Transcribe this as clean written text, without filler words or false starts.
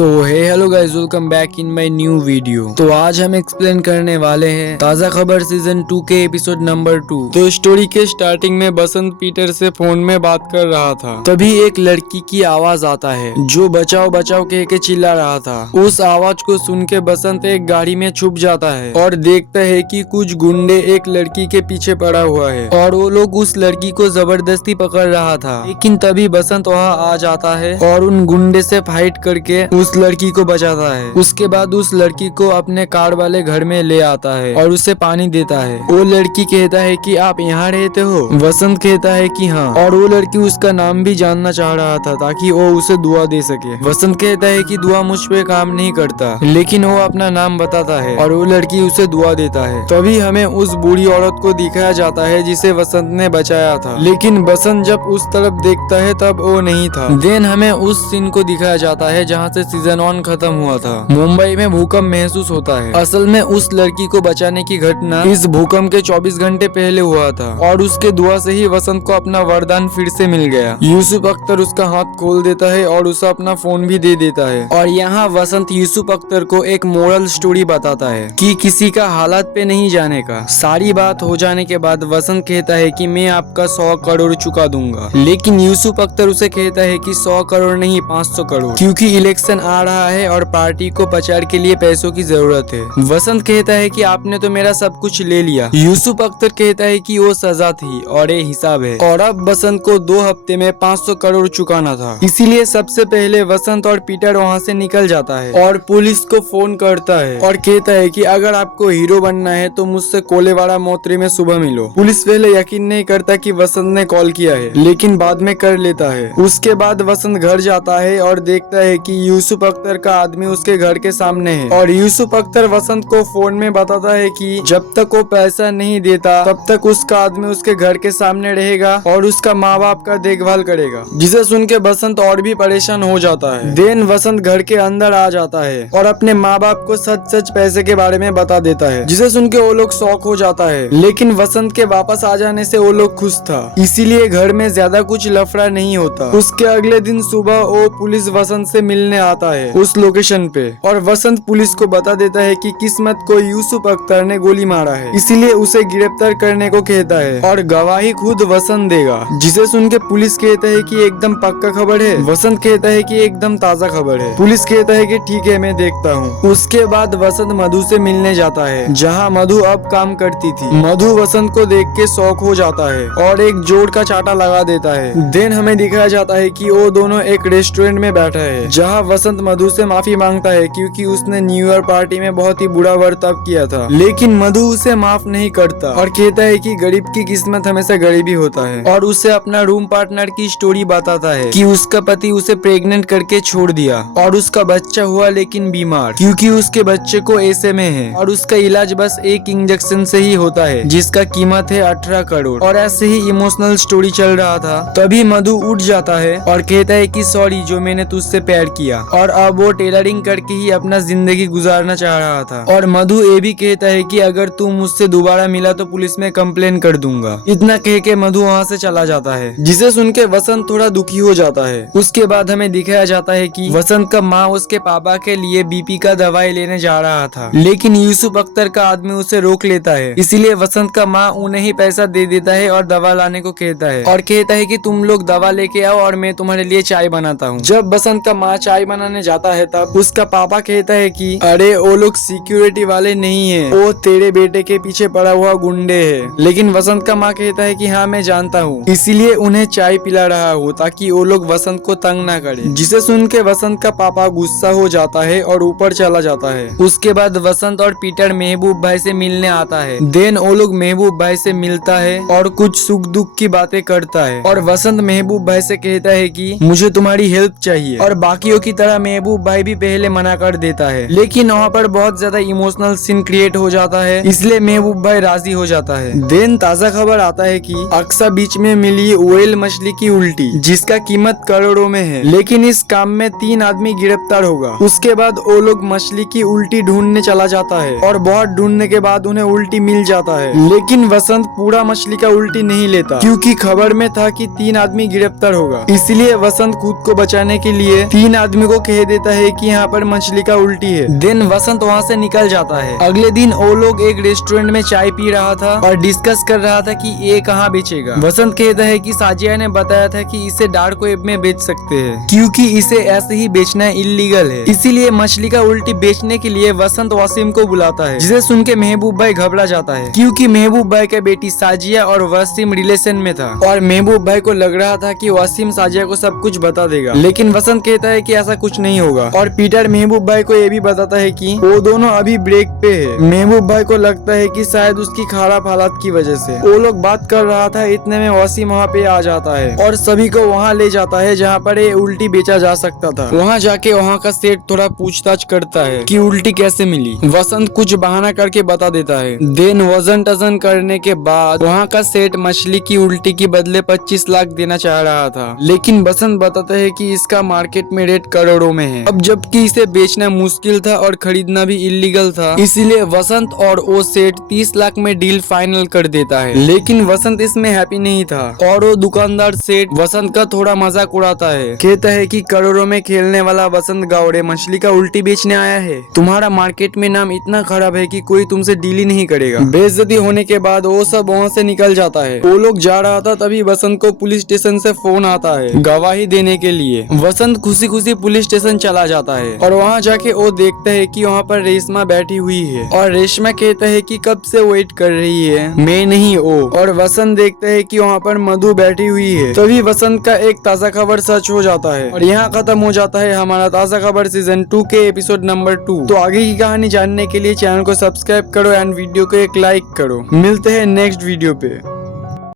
So hello guys, welcome back in my new video. तो आज हम एक्सप्लेन करने वाले हैं ताज़ा खबर सीजन 2 के एपिसोड नंबर 2। तो स्टोरी के स्टार्टिंग में बसंत पीटर से फोन में बात कर रहा था, तभी एक लड़की की आवाज आता है जो बचाओ बचाओ कह के चिल्ला रहा था। उस आवाज को सुन के बसंत एक गाड़ी में छुप जाता है और देखता है कि कुछ गुंडे एक लड़की के पीछे पड़ा हुआ है और वो लोग उस लड़की को जबरदस्ती पकड़ रहा था। लेकिन तभी बसंत वहाँ आ जाता है और उन गुंडे से फाइट करके उस लड़की को बचाता है। उसके बाद उस लड़की को अपने कार वाले घर में ले आता है और उसे पानी देता है। वो लड़की कहता है कि आप यहाँ रहते हो? वसंत कहता है कि हाँ, और वो लड़की उसका नाम भी जानना चाह रहा था ताकि वो उसे दुआ दे सके। वसंत कहता है कि दुआ मुझ पे काम नहीं करता, लेकिन वो अपना नाम बताता है और वो लड़की उसे दुआ देता है। तभी हमें उस बूढ़ी औरत को दिखाया जाता है जिसे वसंत ने बचाया था, लेकिन बसंत जब उस तरफ देखता है तब वो नहीं था। देन हमें उस सीन को दिखाया जाता है जहाँ से सीजन 1 खत्म हुआ था। मुंबई में भूकंप महसूस होता है। असल में उस लड़की को बचाने की घटना इस भूकंप के 24 घंटे पहले हुआ था और उसके दुआ से ही वसंत को अपना वरदान फिर से मिल गया। यूसुफ अख्तर उसका हाथ खोल देता है और उसे अपना फोन भी दे देता है। और यहाँ वसंत यूसुफ अख्तर को एक मोरल स्टोरी बताता है कि किसी का हालात पे नहीं जाने का। सारी बात हो जाने के बाद वसंत कहता है कि मैं आपका 100 करोड़ चुका दूंगा, लेकिन यूसुफ अख्तर उसे कहता है कि 100 करोड़ नहीं 500 करोड़, क्योंकि इलेक्शन आ रहा है और पार्टी को प्रचार के लिए पैसों की जरूरत है। वसंत कहता है कि आपने तो मेरा सब कुछ ले लिया। यूसुफ अख्तर कहता है कि वो सजा थी और ये हिसाब है, और अब वसंत को 2 हफ्ते में 500 करोड़ चुकाना था। इसीलिए सबसे पहले वसंत और पीटर वहाँ से निकल जाता है और पुलिस को फोन करता है और कहता है कि अगर आपको हीरो बनना है तो मुझसे कोलेवाड़ा मोत्री में सुबह मिलो। पुलिस पहले यकीन नहीं करता कि वसंत ने कॉल किया है, लेकिन बाद में कर लेता है। उसके बाद वसंत घर जाता है और देखता है कि यूसुफ अख्तर का आदमी उसके घर के सामने है, और यूसुफ अख्तर वसंत को फोन में बताता है कि जब तक वो पैसा नहीं देता तब तक उसका आदमी उसके घर के सामने रहेगा और उसका माँ बाप का देखभाल करेगा। जिसे सुन के वसंत और भी परेशान हो जाता है। देन वसंत घर के अंदर आ जाता है और अपने माँ बाप को सच सच पैसे के बारे में बता देता है, जिसे सुन के वो लोग शॉक हो जाता है। लेकिन वसंत के वापस आ जाने से वो लोग खुश था, इसीलिए घर में ज्यादा कुछ लफड़ा नहीं होता। उसके अगले दिन सुबह वो पुलिस वसंत से मिलने आता है उस लोकेशन पे, और वसंत पुलिस को बता देता है कि किस्मत को यूसुफ अख्तर ने गोली मारा है, इसीलिए उसे गिरफ्तार करने को कहता है और गवाही खुद वसंत देगा। जिसे सुन के पुलिस कहता है कि एकदम पक्का खबर है। वसंत कहता है कि एकदम ताज़ा खबर है। पुलिस कहता है कि ठीक है, मैं देखता हूँ। उसके बाद वसंत मधु से मिलने जाता है, जहाँ मधु अब काम करती थी। मधु वसंत को देख के शौक हो जाता है और एक जोड़ का चाटा लगा देता है। देन हमें दिखाया जाता है कि वो दोनों एक रेस्टोरेंट में बैठा है, जहाँ वसंत मधु से माफी मांगता है क्योंकि उसने न्यू ईयर पार्टी में बहुत ही बुरा बर्ताव किया था। लेकिन मधु उसे माफ नहीं करता और कहता है कि गरीब की किस्मत हमेशा गरीबी होता है, और उसे अपना रूम पार्टनर की स्टोरी बताता है कि उसका पति उसे प्रेग्नेंट करके छोड़ दिया और उसका बच्चा हुआ लेकिन बीमार, क्योंकि उसके बच्चे को ऐसे में है और उसका इलाज बस एक इंजेक्शन से ही होता है जिसका कीमत है 18 करोड़। और ऐसे ही इमोशनल स्टोरी चल रहा था, तभी मधु उठ जाता है और कहता है कि सॉरी जो मैंने तुझसे प्यार किया, और अब वो टेलरिंग करके ही अपना जिंदगी गुजारना चाह रहा था। और मधु ये भी कहता है कि अगर तू मुझसे दोबारा मिला तो पुलिस में कंप्लेन कर दूंगा। इतना कह के मधु वहाँ से चला जाता है, जिसे सुन के वसंत थोड़ा दुखी हो जाता है। उसके बाद हमें दिखाया जाता है कि वसंत का माँ उसके पापा के लिए बीपी का दवाई लेने जा रहा था, लेकिन यूसुफ अख्तर का आदमी उसे रोक लेता है। इसीलिए वसंत का माँ उन्हें ही पैसा दे देता है और दवा लाने को कहता है और कहता है कि तुम लोग दवा लेके आओ और मैं तुम्हारे लिए चाय बनाता हूँ। जब वसंत का माँ चाय बनाने जाता है तब उसका पापा कहता है कि अरे वो लोग सिक्योरिटी वाले नहीं है, वो तेरे बेटे के पीछे पड़ा हुआ गुंडे है। लेकिन वसंत का माँ कहता है कि हाँ मैं जानता हूँ, इसीलिए उन्हें चाय पिला रहा हूँ ताकि वो लोग वसंत को तंग ना करे। जिसे सुन के वसंत का पापा गुस्सा हो जाता है और ऊपर चला जाता है। उसके बाद वसंत और पीटर महबूब भाई से मिलने आता है। देन वो लोग महबूब भाई से मिलता है और कुछ सुख दुख की बातें करता है, और वसंत महबूब भाई से कहता है कि मुझे तुम्हारी हेल्प चाहिए, और बाकियों की तरह महबूब भाई भी पहले मना कर देता है। लेकिन वहाँ पर बहुत ज्यादा इमोशनल सीन क्रिएट हो जाता है, इसलिए महबूब भाई राजी हो जाता है। देन ताज़ा खबर आता है कि अक्सा बीच में मिली व्हेल मछली की उल्टी, जिसका कीमत करोड़ों में है, लेकिन इस काम में 3 आदमी गिरफ्तार होगा। उसके बाद वो लोग मछली की उल्टी ढूंढने चला जाता है और बहुत ढूंढने के बाद उन्हें उल्टी मिल जाता है। लेकिन वसंत पूरा मछली का उल्टी नहीं लेता, क्योंकि खबर में था कि 3 आदमी गिरफ्तार होगा। इसलिए वसंत खुद को बचाने के लिए 3 आदमी को कह देता है कि यहाँ पर मछली का उल्टी है। देन वसंत वहाँ से निकल जाता है। अगले दिन वो लोग एक रेस्टोरेंट में चाय पी रहा था और डिस्कस कर रहा था कि ये कहाँ बेचेगा। वसंत कहता है कि साजिया ने बताया था कि इसे डार्क वेब में बेच सकते हैं क्योंकि इसे ऐसे ही बेचना इल्लीगल है। इसीलिए मछली का उल्टी बेचने के लिए वसंत वसीम को बुलाता है, जिसे सुन के महबूब भाई घबरा जाता है क्योंकि महबूब भाई का बेटी साजिया और वसीम रिलेशन में था और महबूब भाई को लग रहा था कि वसीम साजिया को सब कुछ बता देगा। लेकिन वसंत कहता है कि ऐसा कुछ नहीं होगा और पीटर महबूब भाई को ये भी बताता है कि वो दोनों अभी ब्रेक पे है। महबूब भाई को लगता है कि शायद उसकी खराब हालत की वजह से। वो लोग बात कर रहा था, इतने में वसीम वहाँ पे आ जाता है और सभी को वहाँ ले जाता है जहाँ पर ये उल्टी बेचा जा सकता था। वहाँ जाके वहाँ का सेठ थोड़ा पूछताछ करता है कि उल्टी कैसे मिली। वसंत कुछ बहाना करके बता देता है। देन वजन टजन करने के बाद वहाँ का सेठ मछली की उल्टी के बदले 25 लाख देना चाह रहा था, लेकिन वसंत बताता है कि इसका मार्केट में रेट करोड़ों में है। अब जबकि इसे बेचना मुश्किल था और खरीदना भी इलीगल था, इसीलिए वसंत और वो सेठ 30 लाख में डील फाइनल कर देता है। लेकिन वसंत इसमें हैप्पी नहीं था और वो दुकानदार सेठ वसंत का थोड़ा मजाक उड़ाता है। कहता है कि करोड़ों में खेलने वाला वसंत गावड़े मछली का उल्टी बेचने आया है। तुम्हारा मार्केट में नाम इतना खराब है कि कोई तुमसे डील ही नहीं करेगा। बेइज्जती होने के बाद वो सब वहाँ से निकल जाता है। वो लोग जा रहा था तभी वसंत को पुलिस स्टेशन से फोन आता है गवाही देने के लिए। वसंत खुशी खुशी पुलिस स्टेशन चला जाता है और वहाँ जाके वो देखता है कि वहाँ पर रेशमा बैठी हुई है और रेशमा कहता है कि कब से वेट कर रही है, मैं नहीं वो। और वसंत देखता है कि वहाँ पर मधु बैठी हुई है। तभी वसंत का एक ताज़ा खबर सच हो जाता है और यहाँ खत्म हो जाता है हमारा ताज़ा खबर सीजन 2 के एपिसोड नंबर 2। तो आगे की कहानी जानने के लिए चैनल को सब्सक्राइब करो एंड वीडियो को एक लाइक करो। मिलते हैं नेक्स्ट वीडियो पे।